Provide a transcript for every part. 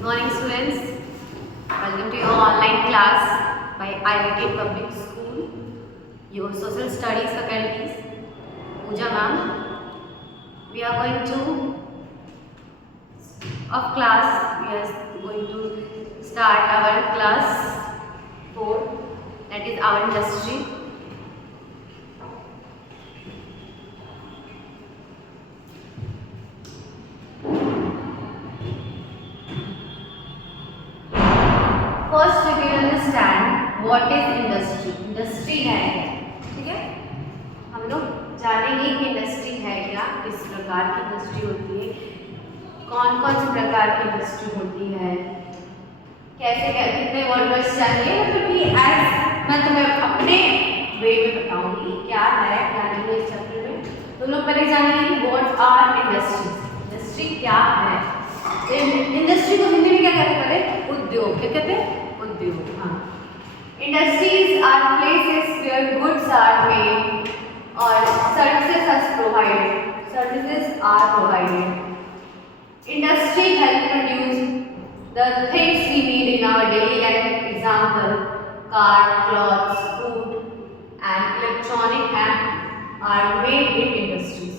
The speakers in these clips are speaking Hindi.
Good morning, students. Welcome to your online class by IIT Public School, your social studies faculties, Pooja ma'am. We are going to start our class 4, that is our industry. First we will understand what is industry. Industry है क्या, ठीक है। हम लोग जानेंगे कि इंडस्ट्री है क्या, किस प्रकार की इंडस्ट्री होती है, कौन कौन से प्रकार की इंडस्ट्री होती है, कैसे कितने वर्कर्स चाहिए, मतलब कि एज मैं तुम्हें अपने वे में बताऊंगी क्या है क्या नहीं है इस चैप्टर में। तो लोग पहले जानेंगे कि व्हाट आर इंडस्ट्रीज, इंडस्ट्री क्या है। इंडस्ट्री को हिंदी में क्या कहते हैं, पहले उद्योग, क्या कहते हैं, उद्योग। हाँ, industries are places where goods are made और services are provided. Industry help produce the things we need in our daily life. Example, car, clothes, food and electronic are made in industries.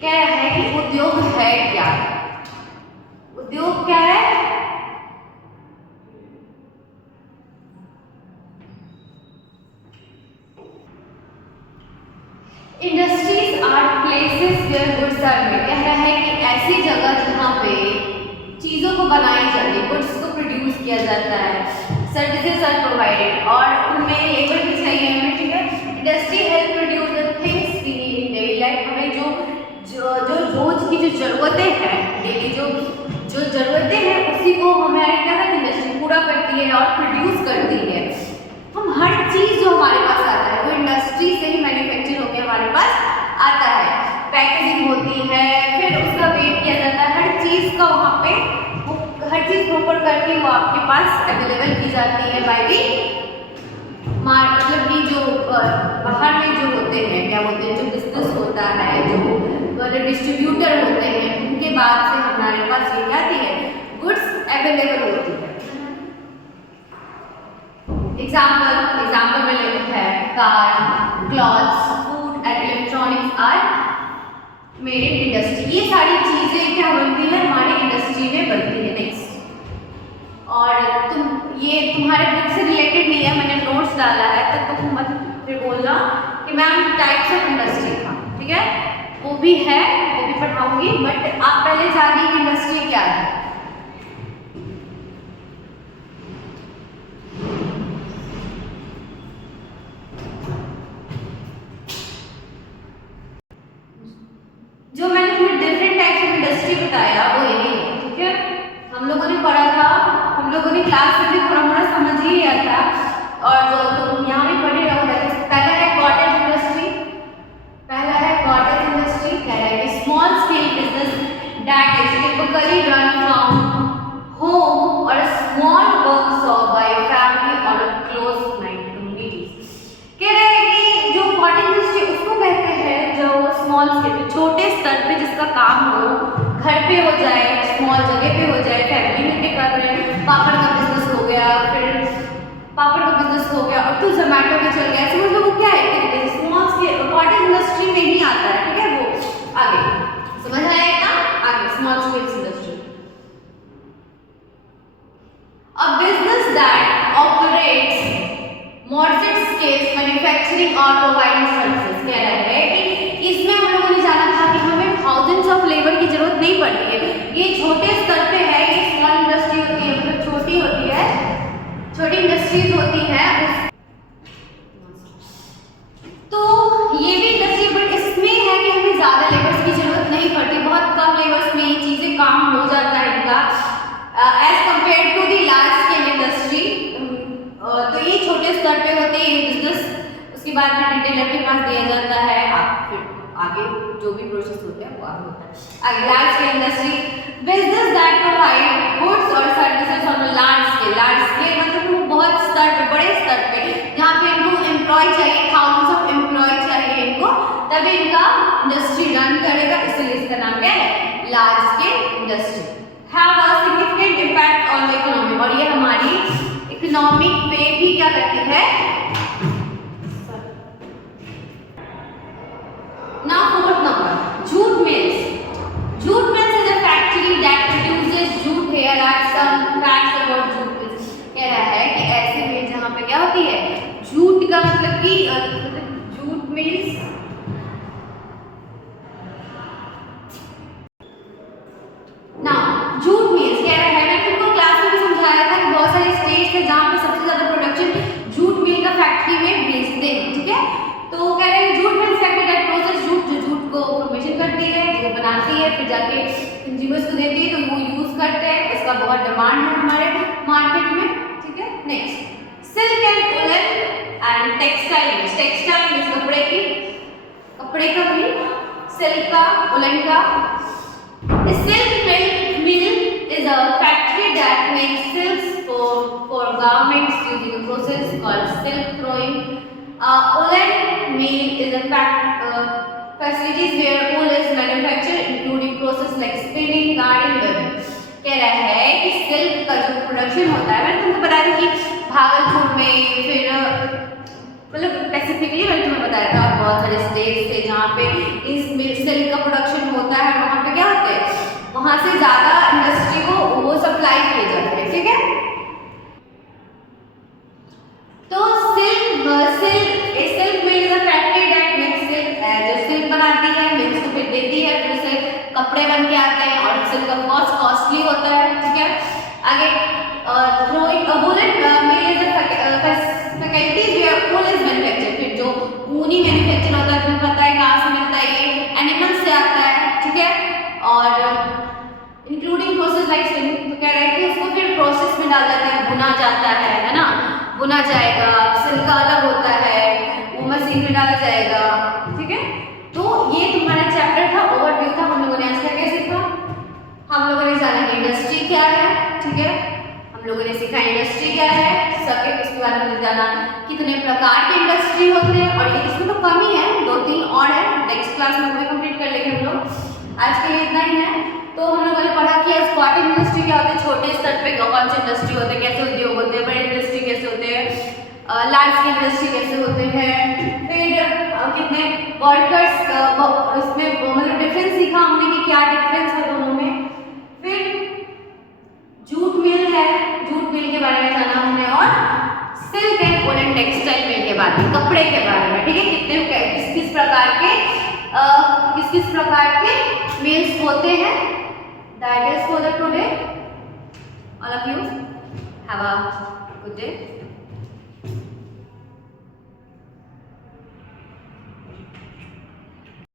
क्या है कि उद्योग है क्या, उद्योग क्या है, industries are places where goods are made. कह रहा है कि ऐसी जगह जहां पे चीजों को बनाई जाती है, गुड्स को प्रोड्यूस किया जाता है, सर्विसेज आर प्रोवाइडेड और उनमें लेबर भी चाहिए हमें, ठीक है। Industry help produce the things we need in daily life. हमें जो रोज की जो जरूरतें हैं, डेली जो जरूरतें हैं उसी को हमारे क्या कहते हैं, इंडस्ट्री पूरा करती है और प्रोड्यूस करती है। हम हर चीज जो हमारे पास आता है वो इंडस्ट्री से ही मैन्युफैक्चर होकर हमारे पास आता है। पैकेजिंग होती है, फिर उसका वेट किया जाता है, हर चीज का वहाँ पे हर चीज प्रॉपर करके वो आपके पास अवेलेबल की जाती है बाय दी मतलब कि जो बाहर में जो होते हैं, क्या बोलते हैं, जो बिजनेस होता है, जो डिस्ट्रीब्यूटर होते हैं, उनके बाद से हमारे पास ये क्या आती है, गुड्स अवेलेबल होती है। एग्जाम्पल में लेते हैं car, clothes, food and electronics are made in industry. ये सारी चीजें क्या बनती है, हमारी इंडस्ट्री में बनती है। नेक्स्ट, और ये तुम्हारे बुक से रिलेटेड नहीं है, मैंने नोट्स डाला है, तो तुम मत फिर बोलना कि मैम टाइप्स ऑफ इंडस्ट्री था, ठीक है, वो भी है, वो भी पढ़ाऊंगी, बट आप पहले जानिए कि इंडस्ट्री क्या है। जो मैंने तुम्हें डिफरेंट टाइप्स ऑफ इंडस्ट्री बताया वो यही है, ठीक है। हम लोगों ने पढ़ा था, हम लोगों ने क्लास में भी थोड़ा मोड़ा समझ ही लिया था, और जो तुम यहाँ भी पढ़े रहो। पहला है कॉटेज इंडस्ट्री, पहला है कॉटेज इंडस्ट्री। कह रहा है कि small scale business that is typically run from home और स्मॉल वर्कशॉप बाय फैमिली और क्लोज नाइट कम्युनिटीज। कह रहे हैं कि जो कॉटेज इंडस्ट्री उसको कहते हैं जो स्मॉल स्केल, छोटे स्तर पे जिसका काम हो, घर पे हो जाए, स्मॉल जगह पे हो जाए, फैमिली मिलकर कर रहे हैं। पापड़ का बिजनेस हो गया, फिर पापड़ का बिजनेस हो गया और तो जोमेटो भी चल गया, समझ लो वो क्या है, स्मॉल स्केल कॉटेज इंडस्ट्री में ही आता है, ठीक है। वो आगे समझ आएगा, आगे small scale industry, a business that operates moderate scale manufacturing और प्रोवाइडिंग सर्विसेज। कह रहा है कि इसमें हम लोगों ने जाना था कि हमें थाउजेंड्स ऑफ लेबर की जरूरत नहीं पड़ती है, ये छोटे स्तर पे है, ये स्मॉल इंडस्ट्री होती है, मतलब छोटी होती है, छोटी इंडस्ट्रीज होती है। तो ये भी इंडस्ट्री, बट इसमें है कि हमें ज्यादा लेबर्स की जरूरत नहीं पड़ती, बहुत कम लेबर्स में ये चीजें काम हो जाता है इनका, as compare to the large scale industry. तो ये छोटे स्तर पे होती है बिजनेस, उसके बाद फिर रिटेलर के पास दिया जाता है, फिर आगे जो भी प्रोसेस होता है वो आगे होता है। आगे large scale industry, business that provide goods और services on large scale. Large scale मतलब वो बहुत स्तर पे, बड़े स्तर पे, जहाँ पे इनको एम्प्लॉय चाहिए, थाउजेंड्स ऑफ तभी इनका इंडस्ट्री रन करेगा, इसलिए इसका नाम क्या है, large scale industry. Have a significant impact on the economy, और ये हमारी इकोनॉमिक पे भी क्या करती है। Now fourth number, jute mills. Jute mills is a factory that produces jute hair and some facts about jute mills. कह रहा है कि ऐसे मिल जहाँ पे क्या होती है, जूट का मतलब कि जूट मिल्स ना, जूट मिल्स कह रहा है, मैंने तुमको क्लास में भी समझाया था कि बहुत सारे स्टेट है जहाँ पे सबसे ज्यादा प्रोडक्शन जूट मिल का फैक्ट्री में बेचते हैं, ठीक है। तो कह रहे हैं jute mills factory that process jute, जो जूट को फॉर्मेशन करती है, जो बनाती है, फिर जाके कंज्यूमर्स को देती है, तो वो यूज करते हैं, इसका बहुत डिमांड है हमारे मार्केट में, ठीक है। Next, silk and woollen and textile. Textile means कपड़े की, कपड़े का भी, सिल्क का, वुलन का। A silk mill is a factory that makes silks for garments using a process called silk growing. Woolen mill is a facilities where wool is manufactured, including process like spinning, carding, weaving. कह रहा है कि सिल्क का जो प्रोडक्शन होता है, मैंने तुमको बताया था कि भागलपुर में, फिर मतलब स्पेसिफिकली मैंने तुम्हें बताया था, और बहुत सारे स्टेट्स थे जहाँ पे इस सिल्क का प्रोडक्शन होता है, वहाँ पे क्या होता है, वहाँ से ज़्यादा इंडस्ट्री को वो सप्लाई किए जाते हैं, ठीक है। तो silk mill is a factory that makes silk, जो सिल्क बनाती है, मिल्स को फिर देती है, फिर उसे कपड़े बन के आते हैं, और सिल्क का कॉस्ट कॉस्टली होता है, ठीक है। आगे woollen mill is a factories where wool is manufactured, फिर जो ऊन ही मैन्युफैक्चर होता है, तुम्हें पता है कहाँ से मिलता है, ये एनिमल से आता है, ठीक है। और इंक्लूडिंग प्रोसेस लाइक स्पिनिंग, तो कह रहे हैं कि उसको फिर प्रोसेस में डाला जाता है, बुना जाता है ना, बुना जाएगा, सिल्क अलग होता है, वो मशीन में डाला जाएगा, ठीक है। तो ये तुम्हारा चैप्टर था, ओवरव्यू था। हम लोगों ने आज क्या सीखा, हम लोगों ने जाना कि इंडस्ट्री क्या है, ठीक है। हम लोगों ने सीखा इंडस्ट्री क्या है, सबके उसके बारे में जाना, कितने प्रकार के इंडस्ट्री होते हैं, और ये इसमें तो कम ही है, 2-3 और है, नेक्स्ट क्लास में वो कंप्लीट कर लेंगे हम लोग। आज के लिए इतना ही है। तो हम लोगों ने पढ़ा कि स्क्वाटिंग इंडस्ट्री क्या होती है, छोटे स्तर पे कौन से इंडस्ट्री होते हैं, कैसे उद्योग होते हैं, बड़े इंडस्ट्री कैसे होते हैं, लार्ज स्केल इंडस्ट्री कैसे होते हैं, फिर कितने वर्कर्स, इसमें मतलब डिफरेंस सीखा हमने कि क्या डिफरेंस है दोनों में। फिर जूट मिल है, जूट मिल के बारे में जाना हमने, और silk and woollen textile mill के बारे में, कपड़े के बारे में, ठीक है। किस किस प्रकार के मिल्स होते हैं। That is for the today. All of you have a good day.